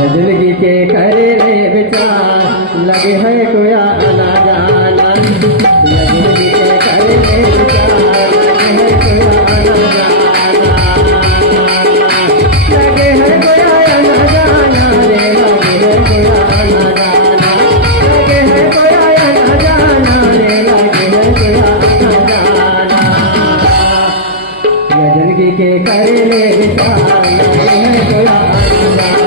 जिंदगी के करे रे विचार लगे है कोया आना जाना। जिंदगी के करे रे विचार लगे है कोया आना जाना। लगे है कोया आना जाना रे, लगे है कोया आना जाना। लगे है कोया आना जाना रे, लगे है कोया आना जाना। जिंदगी के करे रे विचार लगे है कोया आना जाना।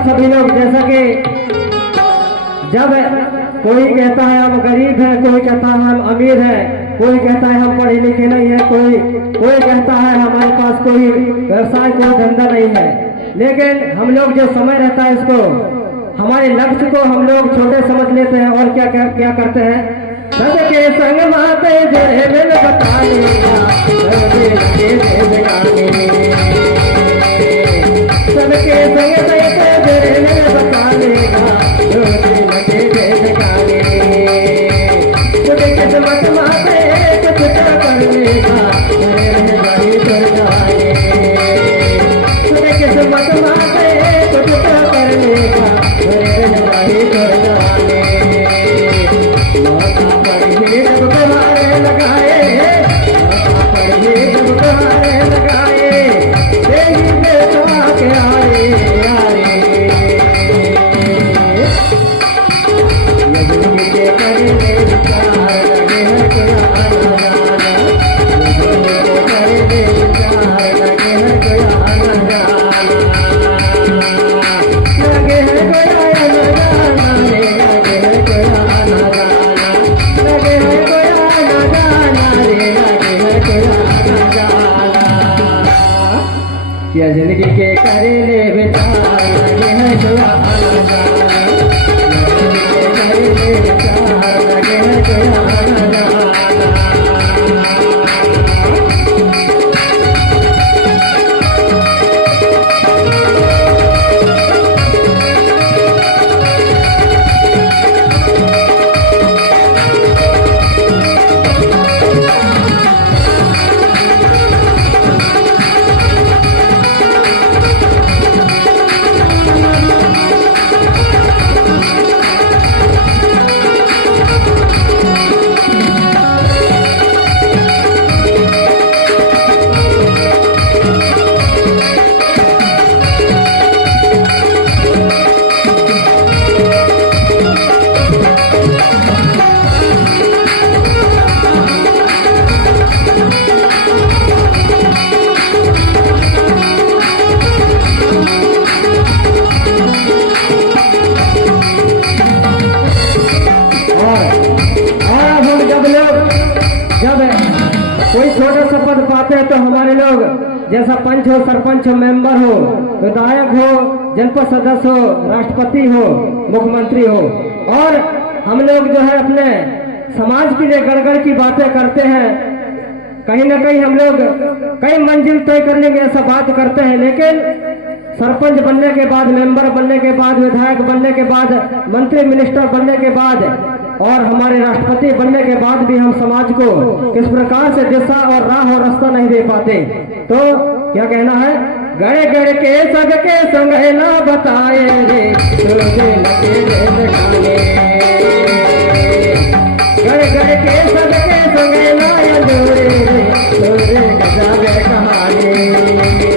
सभी लोग जैसा कि जब कोई कहता है हम गरीब हैं, कोई कहता है हम अमीर हैं, कोई कहता है हम पढ़े लिखे नहीं है, कोई कहता है हमारे पास कोई व्यवसाय कोई धंधा नहीं है। लेकिन हम लोग जो समय रहता है इसको हमारे लक्ष्य को हम लोग छोटे समझ लेते हैं और क्या क्या क्या करते हैं। सबके संग माते जे मिल बताएगा सबके संग किस्मत माते कुछ करने का किस्मत माते कुछ करने का पढ़िए जब तुम्हारे लगाए पढ़िए जब तुम्हारे लगाए देगी बेटा के आरे आरे जिंदगी के करने या जिंदगी के करेले विचार लगे हैं कोया आना जाना। जिंदगी के करेले विचार लगे हैं कोया आना जाना। कोई छोटा सा पद पाते हैं तो हमारे लोग जैसा पंच हो, सरपंच हो, मेंबर हो, विधायक हो, जनपद सदस्य हो, राष्ट्रपति हो, मुख्यमंत्री हो, और हम लोग जो है अपने समाज के लिए गड़गड़ की बातें करते हैं। कहीं ना कहीं हम लोग कई मंजिल तय कर लेंगे ऐसा बात करते हैं, लेकिन सरपंच बनने के बाद, मेंबर बनने के बाद, विधायक बनने के बाद, मंत्री मिनिस्टर बनने के बाद और हमारे राष्ट्रपति बनने के बाद भी हम समाज को किस प्रकार से दिशा और राह और रास्ता नहीं दे पाते। तो क्या कहना है, गड़े गड़े के सग के संग ना बताए रे गड़े गड़े के सग के संग ना जोड़े रे कहानी।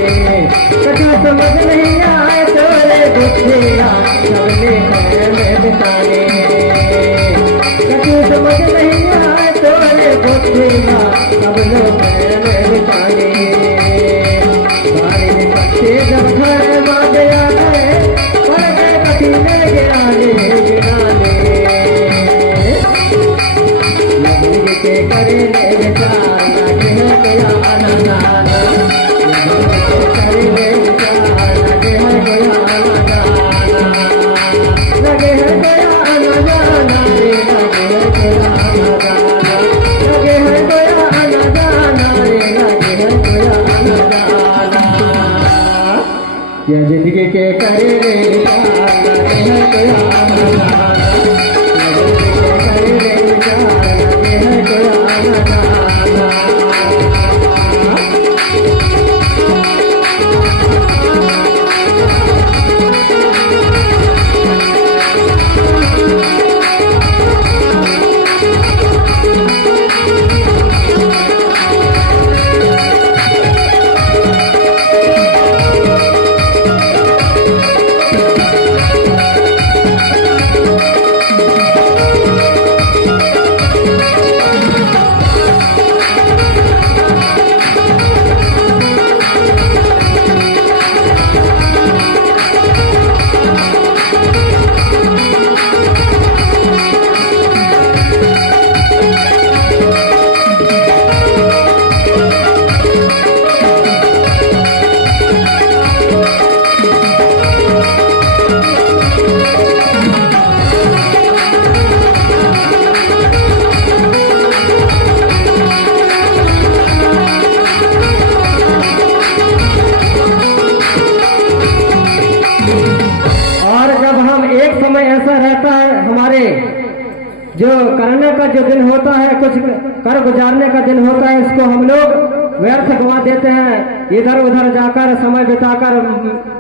जो करने का जो दिन होता है, कुछ कर गुजारने का दिन होता है, इसको हम लोग व्यर्थ गवा देते हैं। इधर उधर जाकर समय बिताकर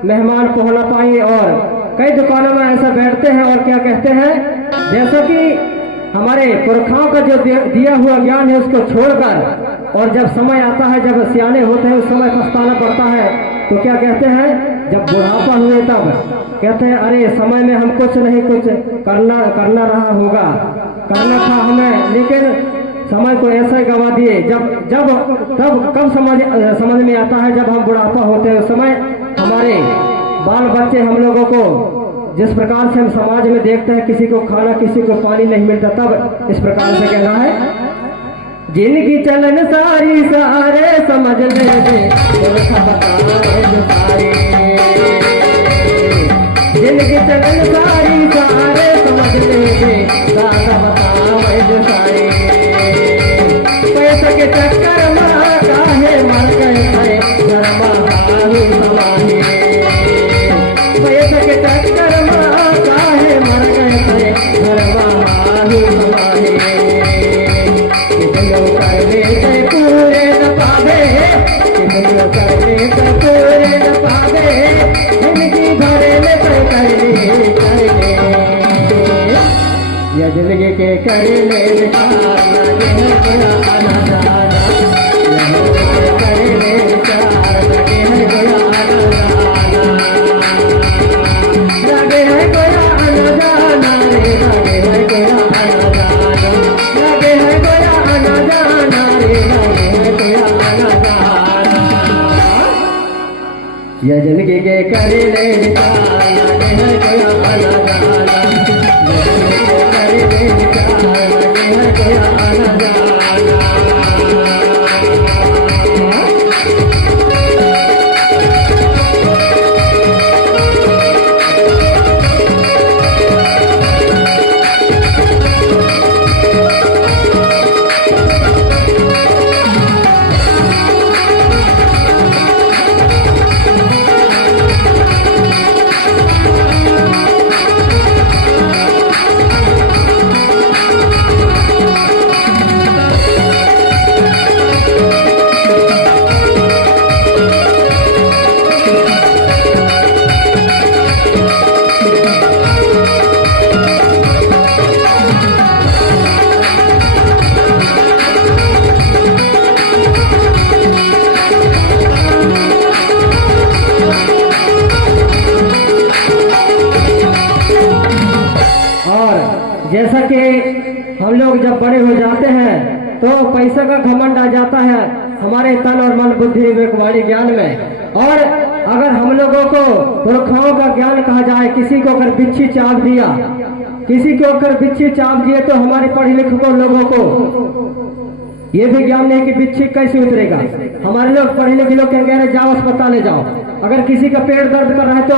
मेहमान पहुंच पाए, और कई दुकानों में ऐसा बैठते हैं और क्या कहते हैं, जैसे कि हमारे पुरखाओं का जो दिया हुआ ज्ञान है उसको छोड़कर, और जब समय आता है, जब सियाने होते हैं, उस समय पछताना पड़ता है, तो क्या कहते हैं, जब बुढ़ापा हुए तब कहते हैं अरे समय में हम कुछ नहीं कुछ करना रहा होगा, करना था हमें, लेकिन समय को ऐसा ही गवा दिए। कब समझ में आता है, जब हम बुढ़ापा होते हैं, उस समय हमारे बाल बच्चे हम लोगों को जिस प्रकार से हम समाज में देखते हैं, किसी को खाना किसी को पानी नहीं मिलता, तब इस प्रकार से कहना है, जिनकी चलन सारी सारे समझ ले जिनकी चलन सारी सारे समझ ले सारे पैसे के चक्कर में काहे मर गए समाहे, पैसे के चक्कर में काहे मर गए समाहे, कितनो करने से पूरे न पावे, कितनो करने से पूरे न पावे, जिंदगी भरे में करने या जिंदगी के करने या जिंदगी के करने जैसा कि हम लोग जब बड़े हो जाते हैं तो पैसा का घमंड आ जाता है हमारे तन और मन बुद्धि विवेक वाणी ज्ञान में। और अगर हम लोगों को पुरखाओं का ज्ञान कहा जाए, किसी को अगर बिच्छी चाप दिया, किसी को अगर बिच्छी चाप दिए, तो हमारे पढ़े लिखे लोगों को ये भी ज्ञान नहीं कि बिच्छी कैसे उतरेगा। हमारे लोग पढ़े लिखे लोग कहेंगे जाओ अस्पताल जाओ। अगर किसी का पेट दर्द कर रहा है तो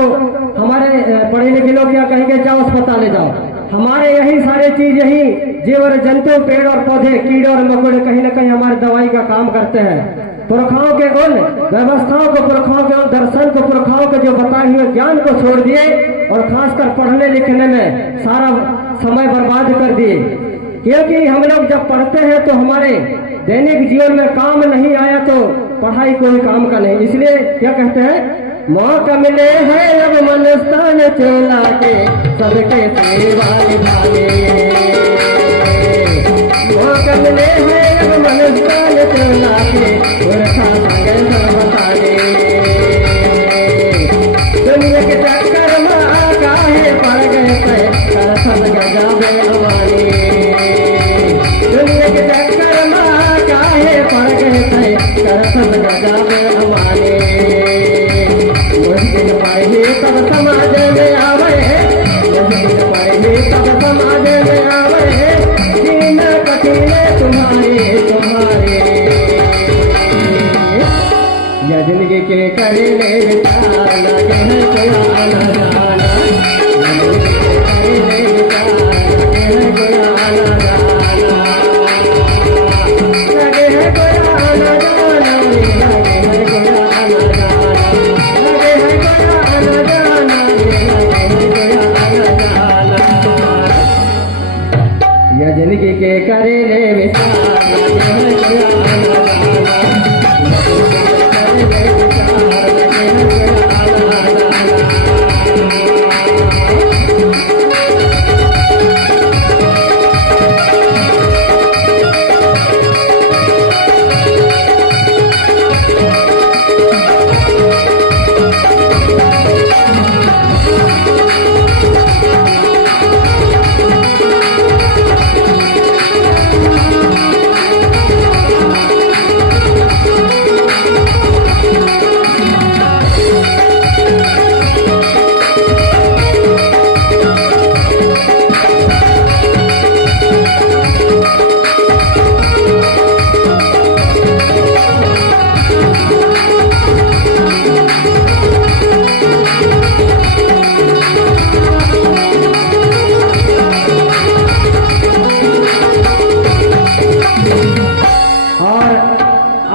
हमारे पढ़े लिखे लोग क्या कहेंगे, जाओ अस्पताल जाओ। हमारे यही सारे चीज, यही जीव और जंतु, पेड़ और पौधे, कीड़े और मकोड़े कहीं न कहीं हमारे दवाई का काम करते हैं। पुरखाओं के उन व्यवस्थाओं को, पुरखाओं के उन दर्शन को, पुरखाओं के जो बताए हुए ज्ञान को छोड़ दिए और खासकर पढ़ने लिखने में सारा समय बर्बाद कर दिए। क्योंकि हम लोग जब पढ़ते हैं तो हमारे दैनिक जीवन में काम नहीं आया तो पढ़ाई कोई काम का नहीं। इसलिए क्या कहते हैं, मौका मिले है अब मनस्तान चला के सबके सेवा निभाने, मौका मिले है अब मनस्तान चला के पुरखा मगन बताने, दुनिया के चक्कर में काहे पड़ गए कर सब गजाबे हमारे, दुनिया के चक्कर में काहे पड़ गए कर सब गजाबे हमारे। तब समाज में आवे, तब समाज में आवे, दीन कठिन तुम्हारे तुम्हारे, या जिंदगी के करने विचार लगे है कोई आना जाना, करने विचार लगे है कोई आना जाना, लगे है कोई आना जाना, लगे है कोई आना जाना, लगे है कोई आना जाना, लगे है कोई आना जाना। या जिंदगी के करेले विचार लगे हैं कोई आना जाना, करेले विचार लगे हैं कोई आना जाना।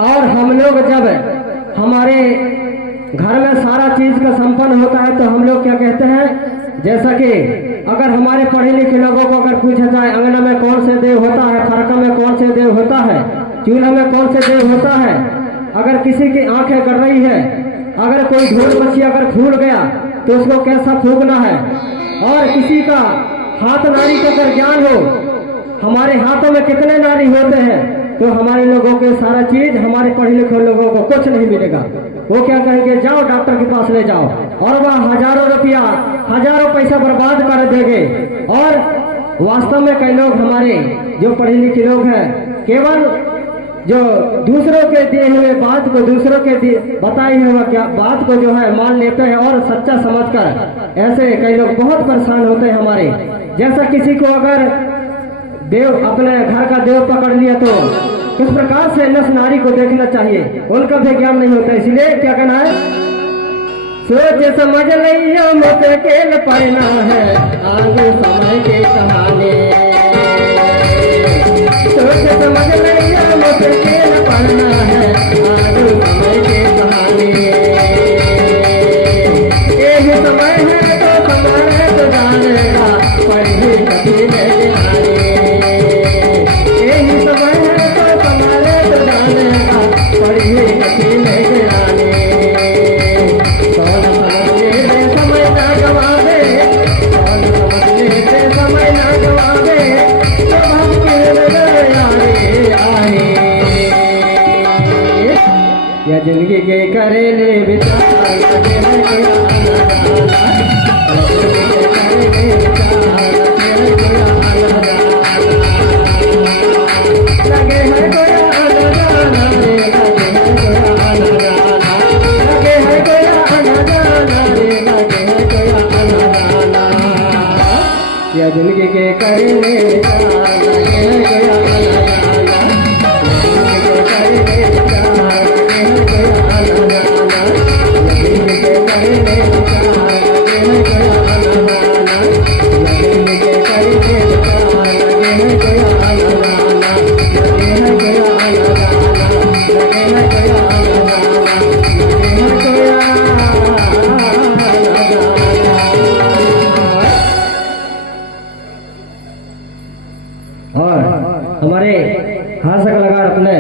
और हम लोग जब हमारे घर में सारा चीज का संपन्न होता है तो हम लोग क्या कहते हैं, जैसा कि अगर हमारे पढ़े लिखे लोगों को अगर पूछा जाए अंगना में कौन से देव होता है, फरका में कौन से देव होता है, चूल्हा में कौन से देव होता है, अगर किसी की आंखें गड़ रही है, अगर कोई ढोल मच्छी अगर फूल गया तो उसको कैसा फूकना है, और किसी का हाथ नारी का अगर ज्ञान हो, हमारे हाथों में कितने नारी होते हैं, तो हमारे लोगों के सारा चीज हमारे पढ़े लिखे लोगों को कुछ नहीं मिलेगा। वो क्या कहेंगे, जाओ डॉक्टर के पास ले जाओ, और वह हजारों रुपया हजारों पैसा बर्बाद कर देंगे। और वास्तव में कई लोग हमारे जो पढ़े लिखे लोग हैं केवल जो दूसरों के दिए हुए बात को, दूसरों के बताई हुआ क्या बात को जो है मान लेते हैं और सच्चा समझकर ऐसे कई लोग बहुत परेशान होते हैं हमारे। जैसा किसी को अगर देव अपने घर का देव पकड़ लिया तो किस प्रकार से नस नारी को देखना चाहिए, उनका भी ज्ञान नहीं होता। इसलिए क्या कहना है, सोच समझ नहीं मुझे खेल पड़ना है आगे समय के कहानी, सोच समझ नहीं मुझे खेल पड़ना है आगे समय के कहानी। यही समय है तो समय तो जानेगा पढ़ी कभी नहीं आने, यही समय है तो तुम्हारे तो जानेगा पढ़ी कभी नहीं आने। कौन समझने से समय ना गवावे, कौन समझने से समय ना गवावे, तो हम किरण आए या जिंदगी के करेले विचार लगे हैं कोई आना जाना, जिंदगी के करेले विचार लगे हैं कोई आना जाना, लगे हैं कोई आना जाना रे, लगे हैं कोई आना जाना, लगे हैं कोई आना जाना रे, लगे हैं कोई आना जाना। या जिंदगी के करेले विचार लगे हैं कोई आना जाना, जिंदगी के करेले विचार लगे हैं कोई आना जाना, जिंदगी के करेले विचार लगे हैं कोई आना जाना, जिंदगी के करेले विचार लगे हैं कोई आना जाना, लगे हैं कोई आना जाना, लगे हैं कोई आना जाना, लगे हैं कोई आना जाना। और हमारे हाथ से कलाकार अपने